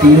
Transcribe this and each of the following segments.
3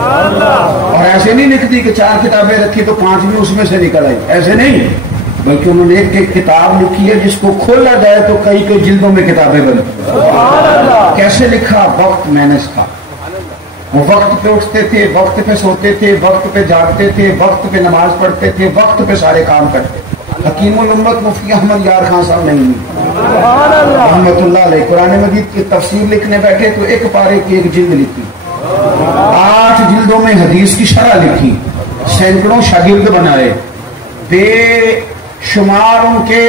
اور ایسے نہیں لکھتی کہ 4 کتابیں رکھی تو 5 بھی اس میں سے نکل آئی، ایسے نہیں، بلکہ انہوں نے ایک کتاب لکھی ہے جس کو کھولا جائے تو کئی کئی جلدوں میں کتابیں بنتی ہیں۔ کیسے لکھا؟ وقت مینج تھا، وہ وقت پہ اٹھتے تھے، وقت پہ سوتے تھے، وقت پہ جاگتے تھے، وقت پہ نماز پڑھتے تھے، وقت پہ سارے کام کرتے تھے۔ حکیم الامت مفتی احمد یار خان صاحب نہیں رحمت اللہ علیہ قرآن مجید کی تفسیر لکھنے بیٹھے تو ایک پارے کی ایک جلد لکھی، 8 جلدوں میں حدیث کی شرح لکھی، سینکڑوں شاگرد بنائے، بے شمار ان کے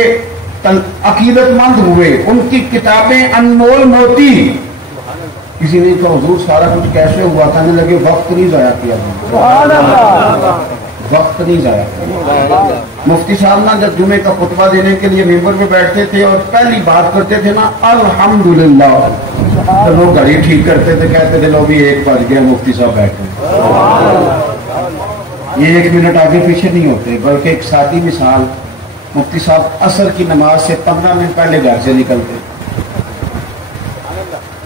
عقیدت مند ہوئے، ان کی کتابیں انمول موتی۔ کسی نے کہا حضور سارا کچھ کیسے ہوا؟ کہنے لگے وقت نہیں ضائع کیا، وقت نہیں ضائع کیا۔ مفتی صاحب نا جب جمعے کا خطبہ دینے کے لیے ممبر پہ بیٹھتے تھے اور پہلی بات کرتے تھے نا الحمدللہ، تو لوگ گھڑی ٹھیک کرتے تھے، کہتے تھے لوگ 1 بج گیا مفتی صاحب بیٹھے۔ یہ 1 منٹ آگے پیچھے نہیں ہوتے، بلکہ ایک سادی مثال، مفتی صاحب عصر کی نماز سے 15 منٹ پہلے گھر سے نکلتے،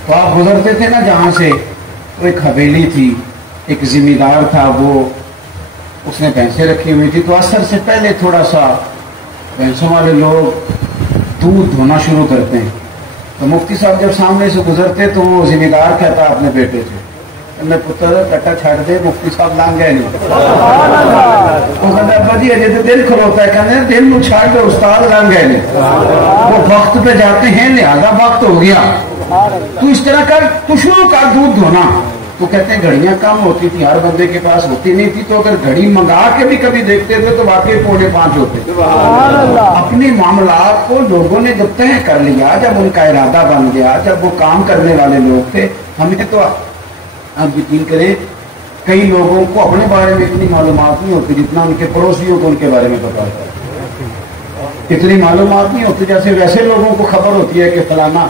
تو آپ گزرتے تھے نا جہاں سے، تو ایک حویلی تھی، ایک ذمہ دار تھا، وہ اس نے بھینسیں رکھی ہوئی تھی، تو عصر سے پہلے تھوڑا سا بھینسوں والے لوگ دودھ دھونا شروع کرتے ہیں، تو مفتی صاحب جب سامنے سے گزرتے تو وہ ذمہ دار کہتا اپنے بیٹے سے، میں پتر کٹا چھڑ دے، مفتی صاحب لانگ گئے نہیں، وہ کہتا ابا جی اجے تو دل کھلوتا ہے، کہتے ہیں دل نو چھڑ دے استاد لانگ گئے نہیں، وہ وقت پہ جاتے ہیں لہذا وقت ہو گیا، تو اس طرح کر، تو شروع کر دودھ دھونا۔ تو کہتے ہیں گھڑیاں کم ہوتی تھی، ہر بندے کے پاس ہوتی نہیں تھی، تو اگر گھڑی منگا کے بھی کبھی دیکھتے تھے تو واقعی 4:45 ہوتے۔ اپنے معاملات کو لوگوں نے جب طے کر لیا، جب ان کا ارادہ بن گیا، جب وہ کام کرنے والے لوگ تھے، ہمیں تو آپ یقین کریں کئی لوگوں کو اپنے بارے میں اتنی معلومات نہیں ہوتی جتنا ان کے پڑوسیوں کو ان کے بارے میں پتا ہوتا ہے، اتنی معلومات نہیں ہوتی جیسے ویسے لوگوں کو خبر ہوتی ہے کہ فلانا،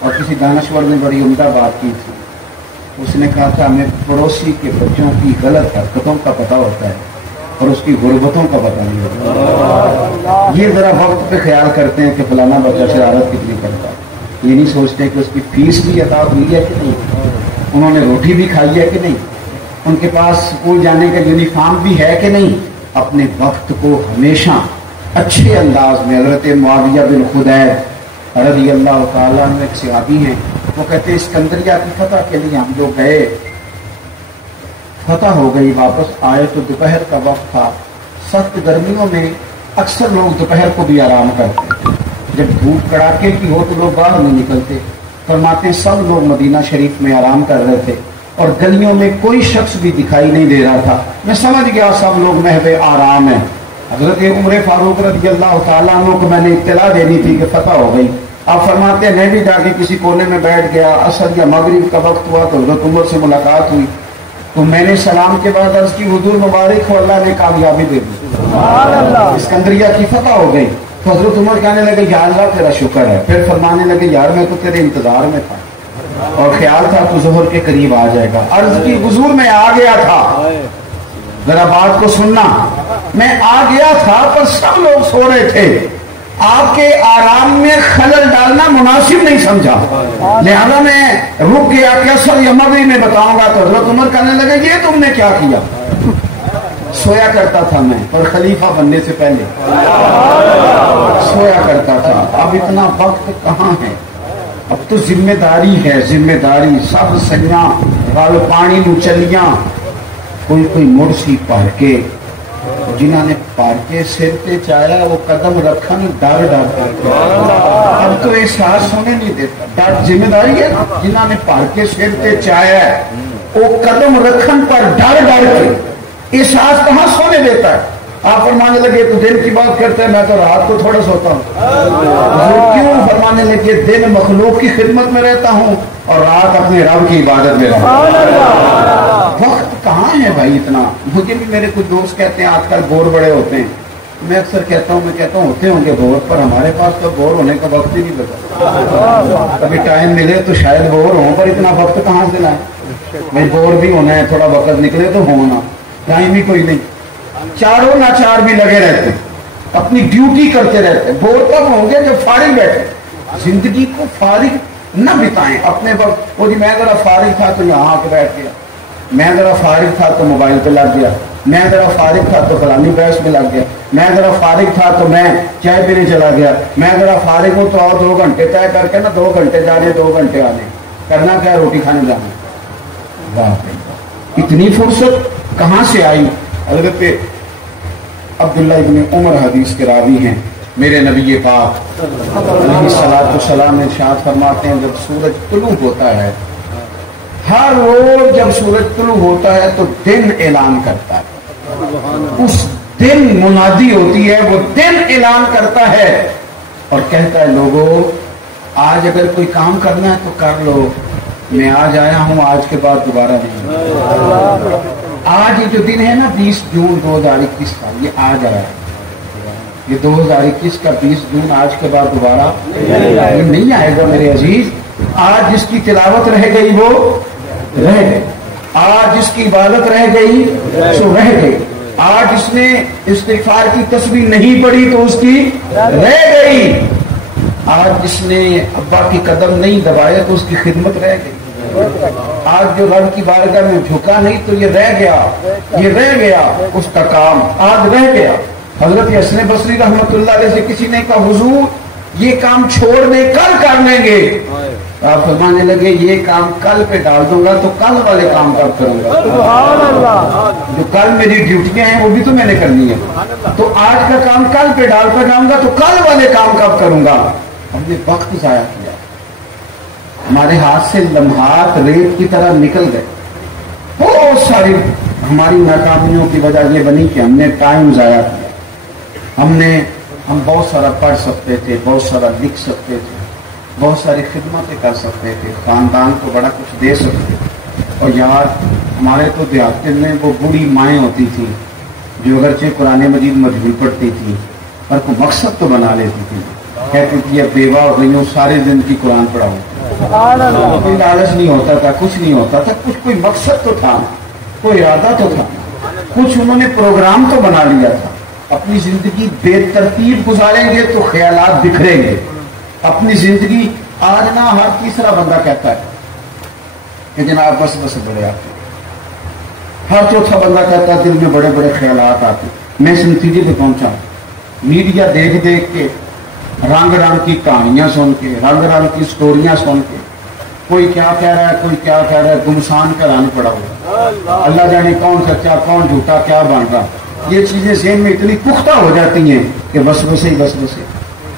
اور کسی دانشور نے بڑی عمدہ بات کی تھی، اس نے کہا تھا ہمیں پڑوسی کے بچوں کی غلط حرکتوں کا پتہ ہوتا ہے اور اس کی غربتوں کا پتہ نہیں ہوتا۔ یہ ذرا وقت پہ خیال کرتے ہیں کہ فلانا بچہ شرارت کتنی کرتا ہے، یہ نہیں سوچتے کہ اس کی فیس بھی ادا ہوئی ہے کہ نہیں، انہوں نے روٹی بھی کھائی ہے کہ نہیں، ان کے پاس اسکول جانے کا یونیفارم بھی ہے کہ نہیں۔ اپنے وقت کو ہمیشہ اچھے انداز میں، حضرت معاویہ بن خدیج رضی اللہ تعالیٰ عنہ ایک صحابی ہیں، وہ کہتے ہیں اسکندریہ کی فتح کے لیے ہم لوگ گئے، فتح ہو گئی، واپس آئے تو دوپہر کا وقت تھا، سخت گرمیوں میں اکثر لوگ دوپہر کو بھی آرام کرتے ہیں، جب دھوپ کڑاکے کی ہو تو لوگ باہر نہیں نکلتے۔ فرماتے ہیں سب لوگ مدینہ شریف میں آرام کر رہے تھے اور گلیوں میں کوئی شخص بھی دکھائی نہیں دے رہا تھا، میں سمجھ گیا سب لوگ محض آرام ہیں۔ حضرت عمر فاروق رضی اللہ تعالیٰ عنہ کو میں نے اطلاع دینی تھی کہ فتح ہو گئی، آپ فرماتے ہیں میں بھی جا کے کسی کونے میں بیٹھ گیا، عصر یا مغرب کا وقت ہوا تو حضرت عمر سے ملاقات ہوئی، تو میں نے سلام کے بعد عرض کی حضور مبارک ہو، اللہ نے کامیابی دے دی، اسکندریہ کی فتح ہو گئی۔ تو حضرت عمر کہنے لگے یا اللہ تیرا شکر ہے، پھر فرمانے لگے یار میں تو تیرے انتظار میں تھا اور خیال تھا تو ظہر کے قریب آ جائے گا۔ عرض کی حضور میں آ گیا تھا، ذرا بات کو سننا، میں آ گیا تھا پر سب لوگ سو رہے تھے، آپ کے آرام میں خلل ڈالنا مناسب نہیں سمجھا، لہذا میں رک گیا کہ اصل یا مغرب میں بتاؤں گا۔ تو حضرت عمر کہنے لگے یہ تم نے کیا کیا؟ سویا کرتا تھا میں، پر خلیفہ بننے سے پہلے سویا کرتا تھا، اب اتنا وقت کہاں ہے، اب تو ذمہ داری ہے، ذمہ داری سب سیاں وال پانی نو چلیاں، کوئی مڑ سی پڑھ کے، جنہوں نے پڑھ کے سر تے چایا وہ قدم رکھن ڈر کر، اب تو احساس ہونے نہیں دیتا، ڈر ذمہ داری ہے، جنہوں نے پڑھ کے سر تے چایا وہ قدم رکھن پر ڈر کے، احساس کہاں سونے دیتا ہے۔ آپ فرمانے لگے تو دن کی بات کرتے ہیں، میں تو رات کو تھوڑا سوتا ہوں، کیوں؟ فرمانے لگے دن مخلوق کی خدمت میں رہتا ہوں اور رات اپنے رب کی عبادت میں رہتا ہوں۔ وقت کہاں ہے بھائی اتنا؟ مجھے بھی میرے کچھ دوست کہتے ہیں آج کل بور بڑے ہوتے ہیں، میں اکثر کہتا ہوں ہوتے ہوں گے بور، پر ہمارے پاس تو بور ہونے کا وقت ہی نہیں بتا، کبھی ٹائم ملے تو شاید بور ہوں، پر اتنا وقت کہاں سے لائیں؟ میں بور بھی ہونا ہے، تھوڑا وقت نکلے تو ہونا، ٹائم ہی کوئی نہیں، چاروں ناچار بھی لگے رہتے، اپنی ڈیوٹی کرتے رہتے، بور تب ہوں گے جب فارغ بیٹھے۔ زندگی کو فارغ نہ بتائیں، اپنے وقت وہ جی میں ذرا فارغ تھا تو یہاں آ کے بیٹھ گیا، میں ذرا فارغ تھا تو موبائل پہ لگ گیا، میں ذرا فارغ تھا تو فلانی بحث میں لگ گیا، میں ذرا فارغ تھا تو میں چائے پینے چلا گیا، میں ذرا فارغ ہوں تو اور 2 گھنٹے طے کر کے نا 2 گھنٹے جانے 2 گھنٹے آنے، کرنا کیا؟ روٹی کھانے جانا۔ واہ، اتنی فرصت کہاں سے آئی؟ حضرت عبداللہ ابن عمر حدیث کے راوی ہیں، میرے نبی پاک علیہ الصلوۃ والسلام ارشاد فرماتے ہیں جب سورج طلوع ہوتا ہے، ہر روز جب سورج طلوع ہوتا ہے تو دن اعلان کرتا ہے، اس دن منادی ہوتی ہے، وہ دن اعلان کرتا ہے اور کہتا ہے لوگوں آج اگر کوئی کام کرنا ہے تو کر لو، میں آج آیا ہوں، آج کے بعد دوبارہ نہیں۔ آج یہ جو دن ہے نا 20 جون 2021 کا، یہ آج آیا ہے، یہ 2021 کا 20 جون آج کے بعد دوبارہ یہ نہیں آئے گا میرے عزیز۔ آج جس کی تلاوت رہ گئی وہ رہ گئی، آج جس کی عبادت رہ گئی سو رہ گئی، آج جس نے استغفار کی تسبیح نہیں پڑھی تو اس کی رہ گئی، آج جس نے ابا کی قدم نہیں دبایا تو اس کی خدمت رہ گئی، آج جو رب کی بارگاہ میں جھکا نہیں تو یہ رہ گیا، یہ رہ گیا، اس کا کام آج رہ گیا۔ حضرت حسن بصری رحمۃ اللہ علیہ سے کسی نے کہا حضور یہ کام چھوڑ دیں کل کر لیں گے، آپ فرمانے لگے یہ کام کل پہ ڈال دوں گا تو کل والے کام کب کروں گا؟ جو کل میری ڈیوٹیاں ہیں وہ بھی تو میں نے کرنی ہے، تو آج کا کام کل پہ ڈالتا جاؤں گا تو کل والے کام کب کروں گا؟ ہم نے وقت ضائع کیا، ہمارے ہاتھ سے لمحات ریت کی طرح نکل گئے، بہت ساری ہماری ناکامیوں کی وجہ یہ بنی کہ ہم نے ٹائم ضائع کیا، ہم بہت سارا پڑھ سکتے تھے، بہت سارا لکھ سکتے تھے، بہت ساری خدمتیں کر سکتے تھے، خاندان کو بڑا کچھ دے سکتے تھے، اور یار ہمارے تو دیہات میں وہ بوڑھی مائیں ہوتی تھی جو اگرچہ قرآن مجید مجبور پڑھتی تھی پر کوئی مقصد تو بنا لیتی تھی، کہتی تھی اب بیوہ ہو گئی ہوں سارے دن کی قرآن پڑھاؤں، کوئی لالچ نہیں ہوتا تھا، کچھ نہیں ہوتا تھا، کچھ کوئی مقصد تو تھا، کوئی ارادہ تو تھا، کچھ انہوں نے پروگرام تو بنا لیا تھا۔ اپنی زندگی بے ترتیب گزاریں گے تو خیالات بکھریں گے، اپنی زندگی آج نہ ہر تیسرا بندہ کہتا ہے کہ جناب بس بس بڑے آتے، ہر چوتھا بندہ کہتا ہے دل میں بڑے بڑے خیالات آتے۔ میں اس نتیجے پہ پہنچا، میڈیا دیکھ دیکھ کے، رنگ رنگ کی کہانیاں سن کے، رنگ رنگ کی سٹوریاں سن کے، کوئی کیا کہہ رہا ہے کوئی کیا کہہ رہا ہے، گمسان کرانے پڑا ہوا، اللہ جانے کون سچا کون جھوٹا کیا بن رہا، یہ چیزیں ذہن میں اتنی پختہ ہو جاتی ہیں کہ وسوسے ہی وسوسے،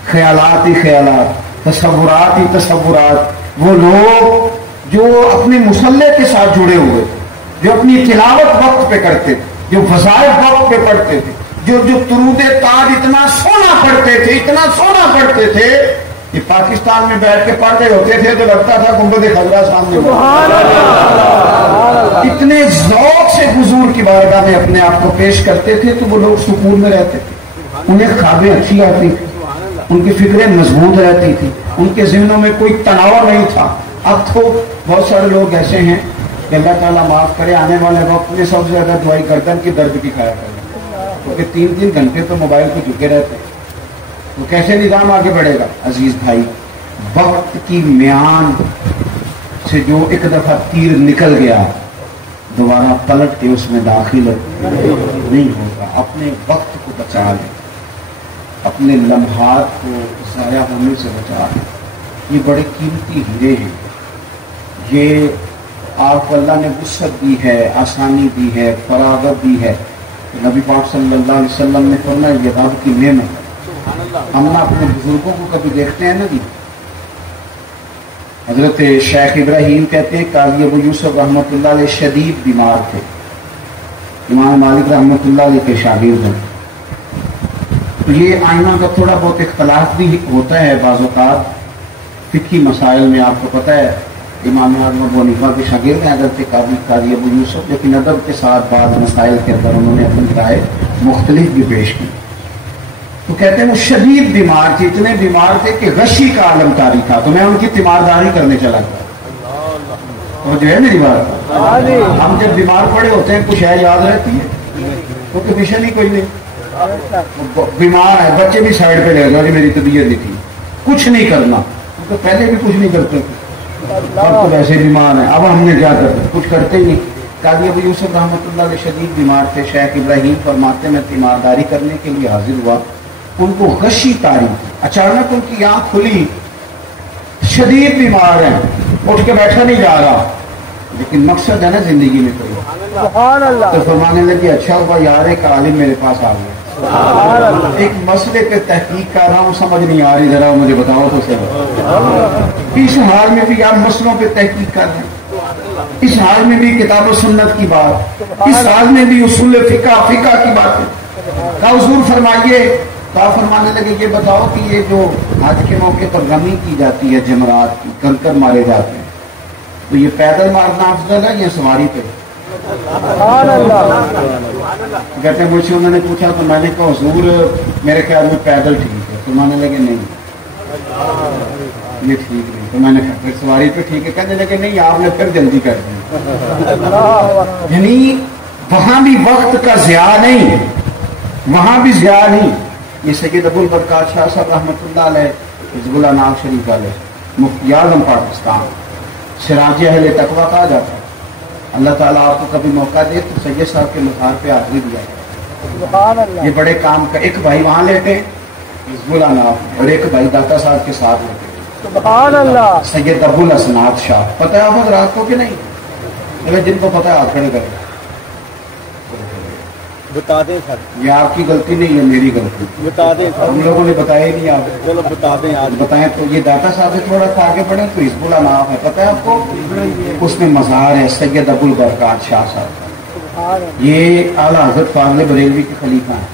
خیالات ہی خیالات، تصورات ہی تصورات۔ وہ لوگ جو اپنے مسلح کے ساتھ جڑے ہوئے تھے، جو اپنی تلاوت وقت پہ کرتے تھے، جو وظائف وقت پہ پڑھتے تھے، جو درود تاج اتنا سونا پڑھتے تھے، اتنا سونا پڑھتے تھے کہ پاکستان میں بیٹھ کے پڑھ رہے ہوتے تھے تو لگتا تھا گنبد خضرا سامنے، اتنے ذوق سے حضور کی بارگاہ میں اپنے آپ کو پیش کرتے تھے تو وہ لوگ سکون میں رہتے تھے، انہیں خوابیں اچھی آتی تھی، ان کی فکریں مضبوط رہتی تھی، ان کے ذہنوں میں کوئی تناؤ نہیں تھا۔ اب تو بہت سارے لوگ ایسے ہیں کہ اللہ تعالیٰ معاف کرے آنے والے وقت میں سب سے زیادہ دوائی گردن کی درد کی کھایا کریں، کیونکہ 3 گھنٹے تو موبائل پہ جھکے رہتے ہیں، تو کیسے نظام آگے بڑھے گا؟ عزیز بھائی، وقت کی میان سے جو ایک دفعہ تیر نکل گیا دوبارہ پلٹ کے اس میں داخل نہیں ہوگا۔ اپنے وقت کو بچا لیں، اپنے لمحات کو ضائع ہونے سے بچا لیں، یہ بڑے قیمتی ہیرے ہیں، یہ آپ کو اللہ نے وسعت دی ہے، آسانی دی ہے، فراغت دی ہے۔ نبی پاک صلی اللہ علیہ وسلم نے فرمایا یہ رب کی نعمت ہے۔ ہم نہ اپنے بزرگوں کو کبھی دیکھتے ہیں نا جی، حضرت شیخ ابراہیم کہتے ہیں قاضی ابو یوسف رحمۃ اللہ علیہ شدید بیمار تھے، امام مالک رحمۃ اللہ علیہ کے شاگرد ہیں، تو یہ آئینہ کا تھوڑا بہت اختلاف بھی ہوتا ہے بعض اوقات فقہی مسائل میں۔ آپ کو پتہ ہے امام اعظم ابو حنیفہ کے شاگرد ہیں حضرت قاضی ابو یوسف، لیکن ادب کے ساتھ بعض مسائل کے اندر انہوں نے اپنی رائے مختلف بھی پیش کی۔ تو کہتے ہیں وہ شدید بیمار تھے، اتنے بیمار تھے کہ غشی کا عالم کاری تھا، تو میں ان کی تیمارداری کرنے چلا گیا۔ اور جو ہے میری بات، ہم جب بیمار پڑے ہوتے ہیں کچھ ہے یاد رہتی ہے، کیونکہ مشن ہی کوئی نہیں، بیمار ہے بچے بھی سائڈ پہ رہ جاؤ، میری طبیعت لکھی کچھ نہیں کرنا، کیونکہ پہلے بھی کچھ نہیں کرتے تھے، اب تو ویسے بیمار ہیں، اب ہم نے کیا کرتے، کچھ کرتے ہی نہیں۔ قاضی ابو یوسف رحمۃ اللہ علیہ شدید بیمار تھے. شیخ ابراہیم فرماتے میں تیمارداری کرنے کے لیے حاضر ہوا. ان کو غشی تاری تھی. اچانک ان کی آنکھ کھلی, شدید بیمار ہیں, اٹھ کے بیٹھا نہیں جا رہا, لیکن مقصد ہے نا زندگی میں کوئی. تو فرمانے لگے اچھا ہوا یار ایک عالم میرے پاس آ گیا, ایک مسئلے پہ تحقیق کر رہا ہوں, سمجھ نہیں آ رہی, ذرا مجھے بتاؤ تو صحیح. اس حال میں بھی آپ مسئلوں پہ تحقیق کر رہے ہیں, اس حال میں بھی کتاب و سنت کی بات, اس حال میں بھی اصول فقہ کی بات ہے. کہا حضور فرمائیے. کہا فرمانے لگے یہ بتاؤ کہ یہ جو حج کے موقع پر رمی کی جاتی ہے, جمرات کی کنکر مارے جاتے ہیں, تو یہ پیدل مارنا افضل ہے یا سواری پہ؟ کہتے ہیں مجھ سے انہوں نے پوچھا تو میں نے کہا حضور میرے خیال میں پیدل ٹھیک ہے. تو مانے لگے نہیں یہ ٹھیک نہیں. تو میں نے کہا پھر سواری پہ ٹھیک ہے. کہنے لگے نہیں آپ نے پھر جلدی کر دی. یعنی وہاں بھی وقت کا ضیاع نہیں, وہاں بھی ضیاع نہیں. یہ سید ابو البرکات شاہ صاحب رحمۃ اللہ علیہ حزب اللہ ناز شریف والے مفتی اعظم پاکستان, سراج اہل تقویٰ کہا جاتا ہے. اللہ تعالیٰ آپ کو کبھی موقع دے تو سید صاحب کے مزار پہ حاضری دیا. یہ بڑے کام کا, ایک بھائی وہاں لیتے حزب اللہ ناز اور ایک بھائی داتا صاحب کے ساتھ لیتے. سید ابو الاسناد شاہ, پتہ ہے آپ رات کو کہ نہیں؟ اگر جن کو پتہ ہے آپ کھڑے کریں. بتا دیں سر, یہ آپ کی غلطی نہیں ہے, میری غلطی. بتا دیں سر, ہم لوگوں نے بتایا ہی نہیں. آپ چلو بتا دیں آج بتائیں. تو یہ داتا صاحب سے تھوڑا سا آگے بڑھیں تو حزب اللہ نام ہے, پتہ ہے آپ کو؟ اس میں مزار ہے سید ابو البرکات شاہ صاحب کا. یہ اعلیٰ حضرت فاضل بریلوی کے خلیفہ ہیں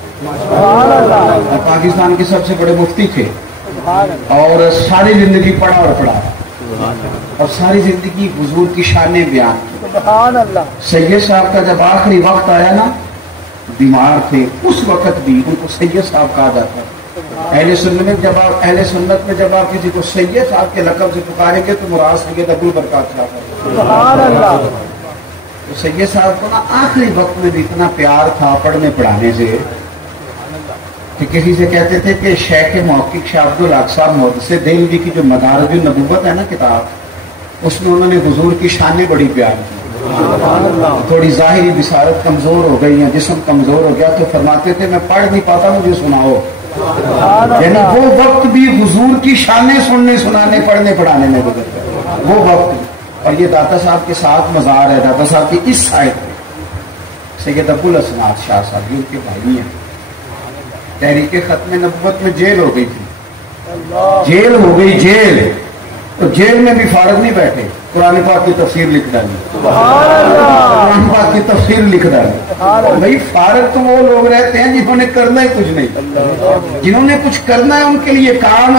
اور پاکستان کے سب سے بڑے مفتی تھے, اور ساری زندگی پڑھا اور پڑھا, اور ساری زندگی حضور کی شانیں بیان کی. سید صاحب کا جب آخری وقت آیا نا, بیمار تھے, اس وقت بھی ان کو سید صاحب کہا جاتا ہے. اہل سنت میں جب آپ کسی کو سید صاحب کے لقب سے پکاریں گے تو مراد سید ابو البرکات صاحب. تو سید صاحب کو نا آخری وقت میں بھی اتنا پیار تھا پڑھنے پڑھانے سے کہ کسی سے کہتے تھے کہ شیخ محقق شاہ عبد الحق صاحب محدث دہلوی کی جو مدارج النبوت ہے نا کتاب, اس میں انہوں نے حضور کی شانیں بڑی بیان کی. تھوڑی ظاہری بصارت کمزور ہو گئی ہیں, جسم کمزور ہو گیا, تو فرماتے تھے میں پڑھ نہیں پاتا, مجھے سناؤ. یعنی وہ وقت بھی حضور کی شانیں سننے سنانے پڑھنے پڑھانے میں گزرتا ہے, وہ وقت. اور یہ داتا صاحب کے ساتھ مزار ہے, داتا صاحب کی اس سائڈ پہ سید ابو الاسناد شاہ صاحب, یہ ان کے بھائی ہیں. تحریک ختم نبوت میں جیل ہو گئی تھی, جیل ہو گئی جیل, تو جیل میں بھی فارغ نہیں بیٹھے, قرآن پاک کی تفسیر لکھ ڈالی, قرآن پاک کی تفسیر لکھ ڈالی. بھائی فارغ تو وہ لوگ رہتے ہیں جنہوں نے کرنا ہی کچھ نہیں, جنہوں نے کچھ کرنا ہے ان کے لیے کام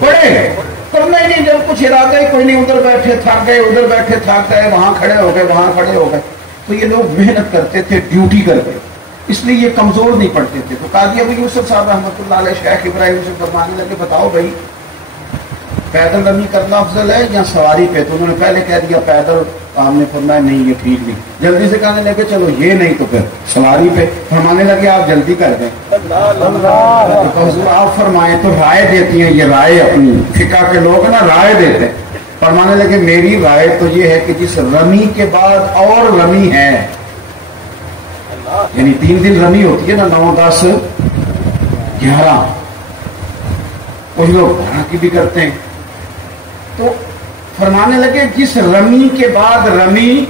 بڑے, کرنا ہی نہیں جب کچھ ارادہ ہی کوئی نہیں, ادھر بیٹھے تھک گئے, ادھر بیٹھے تھک گئے, وہاں کھڑے ہو گئے, وہاں کھڑے ہو گئے. تو یہ لوگ محنت کرتے تھے, ڈیوٹی کرتے, اس لیے یہ کمزور نہیں پڑتے تھے. تو قاضی ابو یوسف صاحب رحمۃ اللہ علیہ شیخ ابراہیم سے فرمانے لگے بتاؤ بھائی پیدل رمی کرنا افضل ہے یا سواری پہ؟ تو انہوں نے پہلے کہہ دیا پیدل. آپ نے فرمایا نہیں یہ ٹھیک نہیں. جلدی سے کہنے لگے چلو یہ نہیں تو پھر سواری پہ. فرمانے لگے آپ جلدی کر دیں. تو حضور آپ فرمائیں. تو رائے دیتی ہیں, یہ رائے اپنی فقہ کے لوگ نا رائے دیتے ہیں. فرمانے لگے میری رائے تو یہ ہے کہ جس رمی کے بعد اور رمی ہے, یعنی 3 دن رمی ہوتی ہے نا, 9, 10, 11, کچھ لوگ 12 کی بھی کرتے ہیں. تو فرمانے لگے جس رمی کے بعد رمی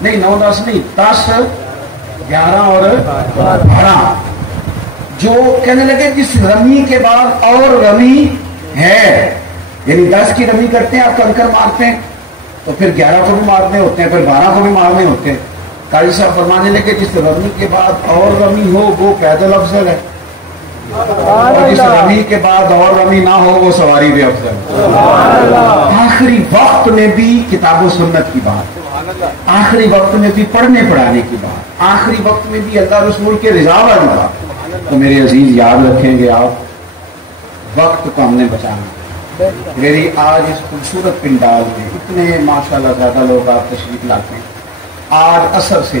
نہیں 9, 10 نہیں 10, 11 اور 12, جو کہنے لگے جس رمی کے بعد اور رمی ہے, یعنی 10 کی رمی کرتے ہیں آپ کنکر مارتے ہیں تو پھر 11 کو بھی مارنے ہوتے ہیں, پھر 12 کو بھی مارنے ہوتے ہیں. قاضی صاحب فرمانے لگے جس رمی کے بعد اور رمی ہو وہ پیدل افضل ہے, اور جس رمی کے بعد اور رمی نہ ہو وہ سواری بھی افضل. آخری وقت میں بھی کتاب و سنت کی بات, آخری وقت میں بھی پڑھنے پڑھانے کی بات, آخری وقت میں بھی اللہ رسول کے رضا والی بات. تو میرے عزیز یاد رکھیں گے آپ, وقت کو ہم نے بچانا. میری آج اس خوبصورت پنڈال میں اتنے ماشاءاللہ زیادہ لوگ آپ تشریف لاتے ہیں. آج عصر سے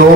2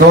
2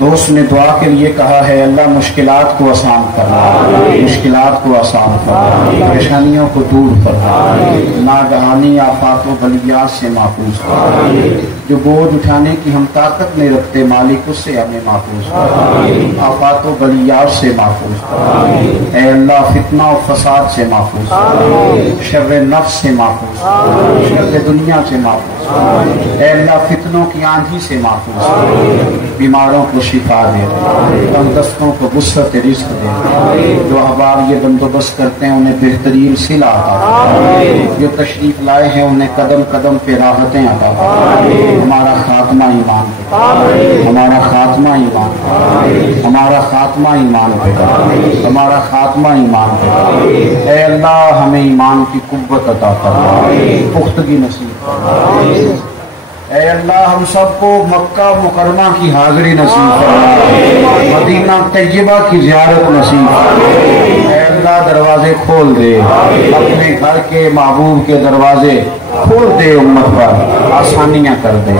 دوست نے دعا کے لیے کہا ہے اللہ مشکلات کو آسان کرنا، مشکلات کو آسان کرنا، پریشانیوں کو دور کرنا، ناگہانی آفات و بلیات سے محفوظ کرنا، جو بوجھ اٹھانے کی ہم طاقت نہیں رکھتے مالک اس سے ہمیں محفوظ کرنا، آفات و بلیات سے محفوظ کرنا، اے اللہ فتنہ و فساد سے محفوظ کرنا، شر نفس سے محفوظ کرنا، شر دنیا سے محفوظ کرنا، اے اللہ فتنوں کی آندھی سے محفوظ کرنا، بیماروں کو شفا دے، تندرستوں کو وسعت رزق دے، جو احباب یہ بندوبست کرتے ہیں انہیں بہترین صلہ عطا فرما، جو تشریف لائے ہیں انہیں قدم قدم پہ راحتیں عطا فرما، ہمارا خاتمہ ایمان پہ، ہمارا خاتمہ ایمان پہ، ہمارا خاتمہ ایمان پہ، ہمارا خاتمہ ایمان پہ، اے اللہ ہمیں ایمان کی قوت عطا فرما، پختگی نصیب فرما، اے اللہ ہم سب کو مکہ مکرمہ کی حاضری نصیب فرما، مدینہ طیبہ کی زیارت نصیب فرما، اے اللہ دروازے کھول دے، اپنے گھر کے محبوب کے دروازے کھول دے، امت پر آسانیاں کر دے،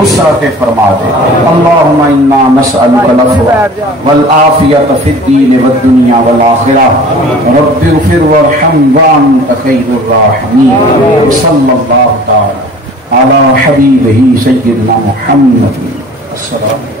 وسعت فرما دے۔ اللہم انا نسألک العفو والعافیۃ فی الدین والدنیا والآخرہ، رب اغفر وارحم وانت خیر الراحمین، صلی اللہ تعالی علی حبیبہ سیدنا محمد۔ السلام